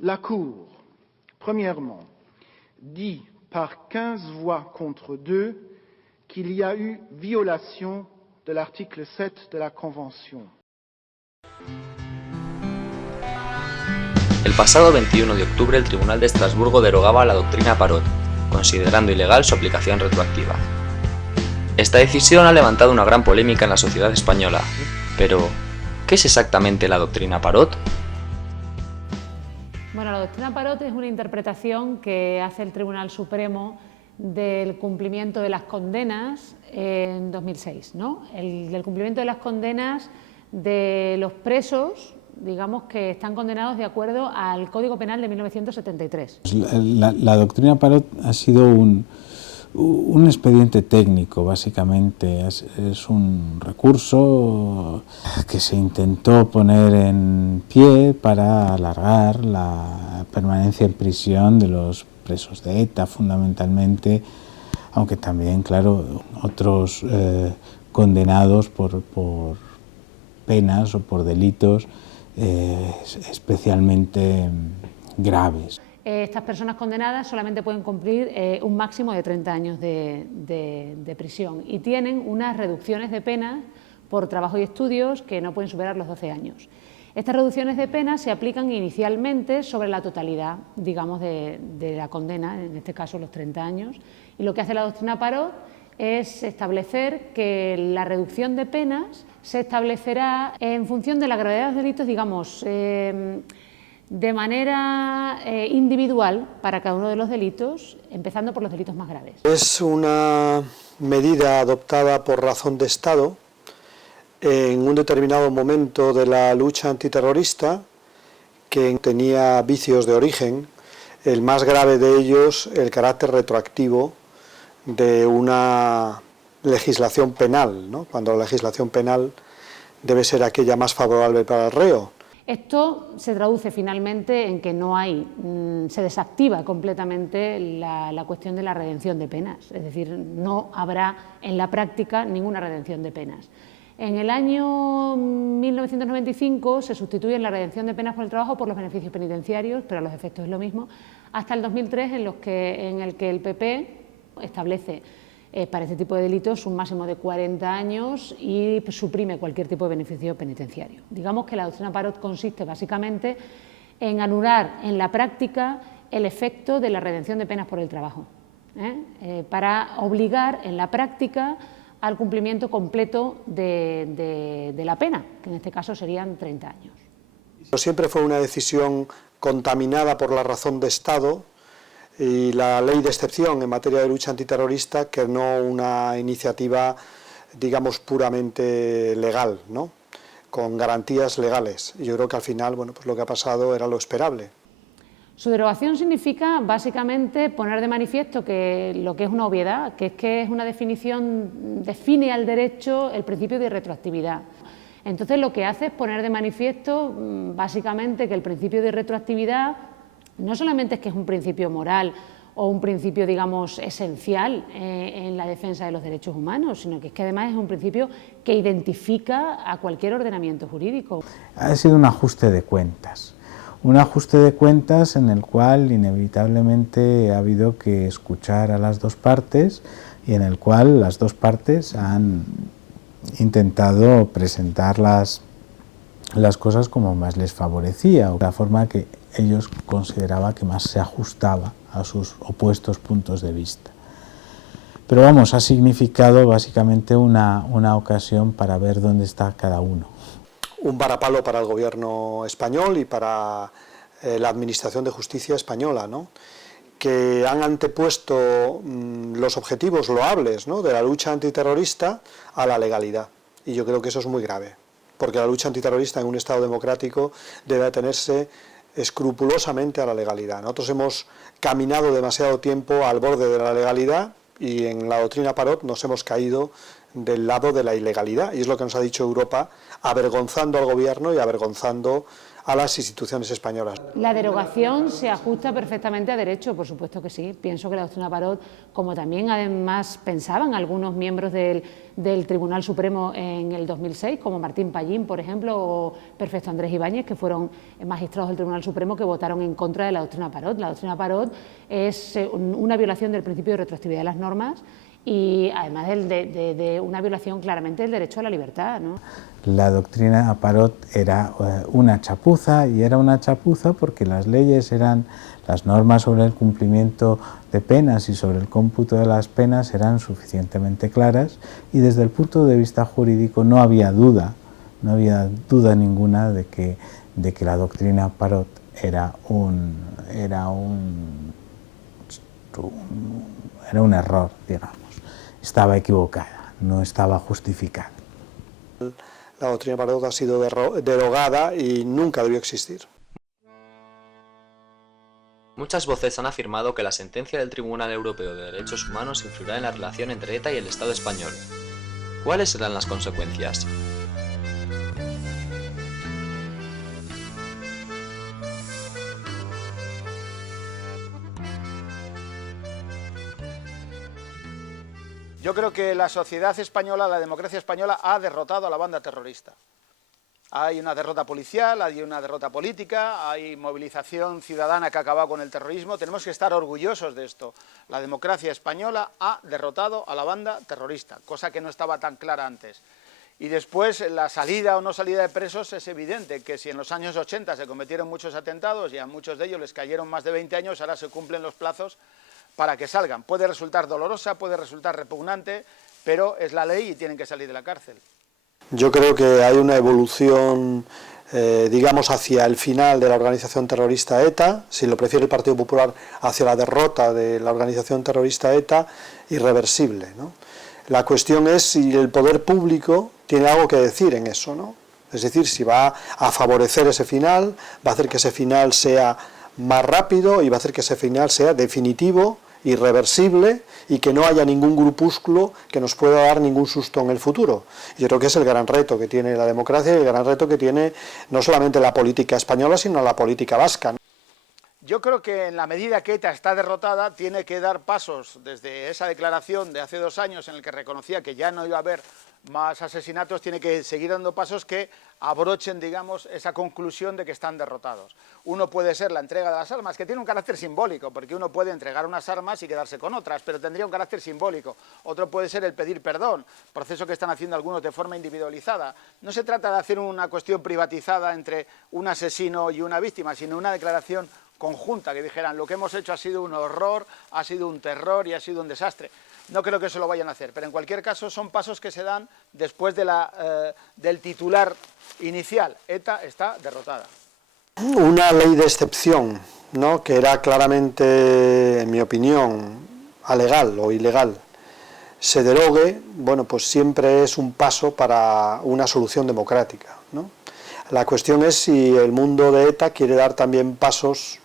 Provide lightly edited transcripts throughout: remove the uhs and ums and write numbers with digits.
La Cour, premièrement, dit par 15 voix contre 2 qu'il y a eu violation de l'article 7 de la Convention. El pasado 21 de octubre el Tribunal de Estrasburgo derogaba la doctrina Parot, considerando ilegal su aplicación retroactiva. Esta decisión ha levantado una gran polémica en la sociedad española, pero ¿qué es exactamente la doctrina Parot? Bueno, la doctrina Parot es una interpretación que hace el Tribunal Supremo del cumplimiento de las condenas en 2006, ¿no? Del cumplimiento de las condenas de los presos, digamos, que están condenados de acuerdo al Código Penal de 1973. La doctrina Parot ha sido un expediente técnico, básicamente. Es un recurso que se intentó poner en pie para alargar la permanencia en prisión de los presos de ETA, fundamentalmente, aunque también, claro, otros condenados por penas o por delitos especialmente graves. Estas personas condenadas solamente pueden cumplir un máximo de 30 años de prisión y tienen unas reducciones de penas por trabajo y estudios que no pueden superar los 12 años. Estas reducciones de penas se aplican inicialmente sobre la totalidad, digamos, de la condena, en este caso los 30 años, y lo que hace la doctrina Parot es establecer que la reducción de penas se establecerá en función de la gravedad de los delitos, digamos, de manera individual para cada uno de los delitos, empezando por los delitos más graves. Es una medida adoptada por razón de Estado en un determinado momento de la lucha antiterrorista que tenía vicios de origen, el más grave de ellos el carácter retroactivo de una legislación penal, ¿no? Cuando la legislación penal debe ser aquella más favorable para el reo. Esto se traduce finalmente en que no hay, se desactiva completamente la cuestión de la redención de penas, es decir, no habrá en la práctica ninguna redención de penas. En el año 1995 se sustituye la redención de penas por el trabajo por los beneficios penitenciarios, pero a los efectos es lo mismo, hasta el 2003 en el que el PP establece para este tipo de delitos un máximo de 40 años y suprime cualquier tipo de beneficio penitenciario. Digamos que la doctrina Parot consiste básicamente en anular en la práctica el efecto de la redención de penas por el trabajo, para obligar en la práctica al cumplimiento completo de la pena, que en este caso serían 30 años. Siempre fue una decisión contaminada por la razón de Estado y la ley de excepción en materia de lucha antiterrorista, que no una iniciativa, digamos, puramente legal, ¿no? Con garantías legales. Y yo creo que al final, bueno, pues lo que ha pasado era lo esperable. Su derogación significa básicamente poner de manifiesto que lo que es una obviedad, que es una definición, define al derecho el principio de retroactividad. Entonces lo que hace es poner de manifiesto básicamente que el principio de retroactividad no solamente es que es un principio moral o un principio, digamos, esencial en la defensa de los derechos humanos, sino que es que además es un principio que identifica a cualquier ordenamiento jurídico. Ha sido un ajuste de cuentas. Un ajuste de cuentas en el cual inevitablemente ha habido que escuchar a las dos partes y en el cual las dos partes han intentado presentar las cosas como más les favorecía, o la forma que ellos consideraban que más se ajustaba a sus opuestos puntos de vista. Pero vamos, ha significado básicamente una ocasión para ver dónde está cada uno. Un varapalo para el gobierno español y para la administración de justicia española, ¿no? Que han antepuesto los objetivos loables, ¿no?, de la lucha antiterrorista a la legalidad. Y yo creo que eso es muy grave, porque la lucha antiterrorista en un Estado democrático debe atenerse escrupulosamente a la legalidad. Nosotros hemos caminado demasiado tiempo al borde de la legalidad y en la doctrina Parot nos hemos caído del lado de la ilegalidad, y es lo que nos ha dicho Europa, avergonzando al gobierno y avergonzando a las instituciones españolas. La derogación se ajusta perfectamente a derecho, por supuesto que sí. Pienso que la doctrina Parot, como también además pensaban algunos miembros del del Tribunal Supremo en el 2006, como Martín Pallín, por ejemplo, o Perfecto Andrés Ibáñez, que fueron magistrados del Tribunal Supremo que votaron en contra de la doctrina Parot. La doctrina Parot es una violación del principio de retroactividad de las normas y además de una violación claramente del derecho a la libertad, ¿no? La doctrina Parot era una chapuza, y era una chapuza porque las leyes eran, las normas sobre el cumplimiento de penas y sobre el cómputo de las penas eran suficientemente claras, y desde el punto de vista jurídico no había duda ninguna de que la doctrina Parot era un error, digamos. Estaba equivocada, no estaba justificada. La doctrina Parot ha sido derogada y nunca debió existir. Muchas voces han afirmado que la sentencia del Tribunal Europeo de Derechos Humanos influirá en la relación entre ETA y el Estado español. ¿Cuáles serán las consecuencias? Yo creo que la sociedad española, la democracia española, ha derrotado a la banda terrorista. Hay una derrota policial, hay una derrota política, hay movilización ciudadana que ha acabado con el terrorismo. Tenemos que estar orgullosos de esto. La democracia española ha derrotado a la banda terrorista, cosa que no estaba tan clara antes. Y después, la salida o no salida de presos es evidente, que si en los años 80 se cometieron muchos atentados y a muchos de ellos les cayeron más de 20 años, ahora se cumplen los plazos para que salgan. Puede resultar dolorosa, puede resultar repugnante, pero es la ley y tienen que salir de la cárcel. Yo creo que hay una evolución, digamos, hacia el final de la organización terrorista ETA, si lo prefiere el Partido Popular, hacia la derrota de la organización terrorista ETA, irreversible, ¿no? La cuestión es si el poder público tiene algo que decir en eso, ¿no? Es decir, si va a favorecer ese final, va a hacer que ese final sea más rápido y va a hacer que ese final sea definitivo, irreversible, y que no haya ningún grupúsculo que nos pueda dar ningún susto en el futuro. Yo creo que es el gran reto que tiene la democracia y el gran reto que tiene no solamente la política española, sino la política vasca, ¿no? Yo creo que en la medida que ETA está derrotada, tiene que dar pasos desde esa declaración de hace 2 años en el que reconocía que ya no iba a haber más asesinatos, tiene que seguir dando pasos que abrochen, digamos, esa conclusión de que están derrotados. Uno puede ser la entrega de las armas, que tiene un carácter simbólico, porque uno puede entregar unas armas y quedarse con otras, pero tendría un carácter simbólico. Otro puede ser el pedir perdón, proceso que están haciendo algunos de forma individualizada. No se trata de hacer una cuestión privatizada entre un asesino y una víctima, sino una declaración conjunta, que dijeran lo que hemos hecho ha sido un horror, ha sido un terror y ha sido un desastre. No creo que eso lo vayan a hacer, pero en cualquier caso son pasos que se dan después de del titular inicial. ETA está derrotada. Una ley de excepción, ¿no?, que era claramente, en mi opinión, alegal o ilegal, se derogue, bueno, pues siempre es un paso para una solución democrática, ¿no? La cuestión es si el mundo de ETA quiere dar también pasos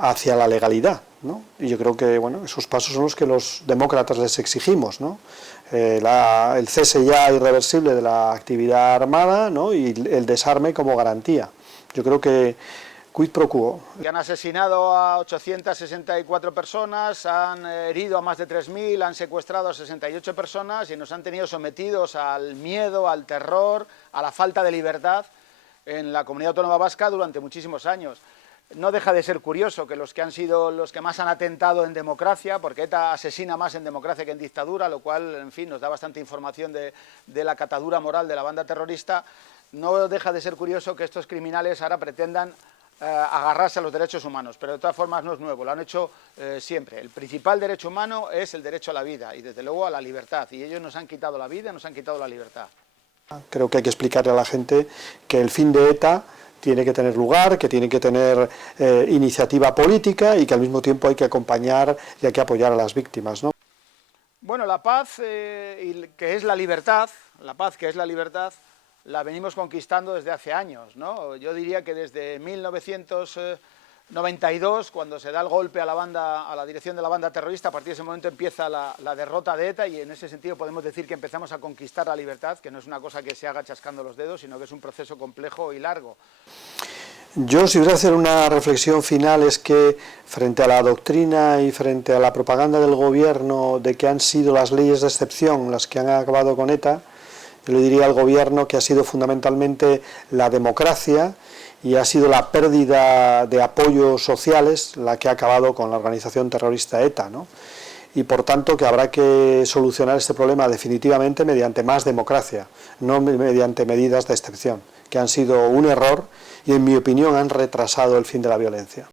hacia la legalidad, ¿no? Y yo creo que, bueno, esos pasos son los que los demócratas les exigimos, ¿no? El cese ya irreversible de la actividad armada, ¿no?, y el desarme como garantía. Yo creo que quid pro quo. Han asesinado a 864 personas, han herido a más de 3.000, han secuestrado a 68 personas y nos han tenido sometidos al miedo, al terror, a la falta de libertad en la Comunidad Autónoma Vasca durante muchísimos años. No deja de ser curioso que los que han sido los que más han atentado en democracia, porque ETA asesina más en democracia que en dictadura, lo cual, en fin, nos da bastante información de la catadura moral de la banda terrorista. No deja de ser curioso que estos criminales ahora pretendan agarrarse a los derechos humanos, pero de todas formas no es nuevo, lo han hecho siempre. El principal derecho humano es el derecho a la vida y desde luego a la libertad, y ellos nos han quitado la vida, nos han quitado la libertad. Creo que hay que explicarle a la gente que el fin de ETA tiene que tener lugar, que tiene que tener iniciativa política y que al mismo tiempo hay que acompañar y hay que apoyar a las víctimas, ¿no? Bueno, la paz, que es la libertad, la venimos conquistando desde hace años, ¿no? Yo diría que desde 1992, cuando se da el golpe a la dirección de la banda terrorista, a partir de ese momento empieza la derrota de ETA y en ese sentido podemos decir que empezamos a conquistar la libertad, que no es una cosa que se haga chascando los dedos, sino que es un proceso complejo y largo. Yo, si hubiera que hacer una reflexión final, es que frente a la doctrina y frente a la propaganda del gobierno de que han sido las leyes de excepción las que han acabado con ETA, yo le diría al gobierno que ha sido fundamentalmente la democracia y ha sido la pérdida de apoyos sociales la que ha acabado con la organización terrorista ETA, ¿no? Y por tanto que habrá que solucionar este problema definitivamente mediante más democracia, no mediante medidas de excepción, que han sido un error y en mi opinión han retrasado el fin de la violencia.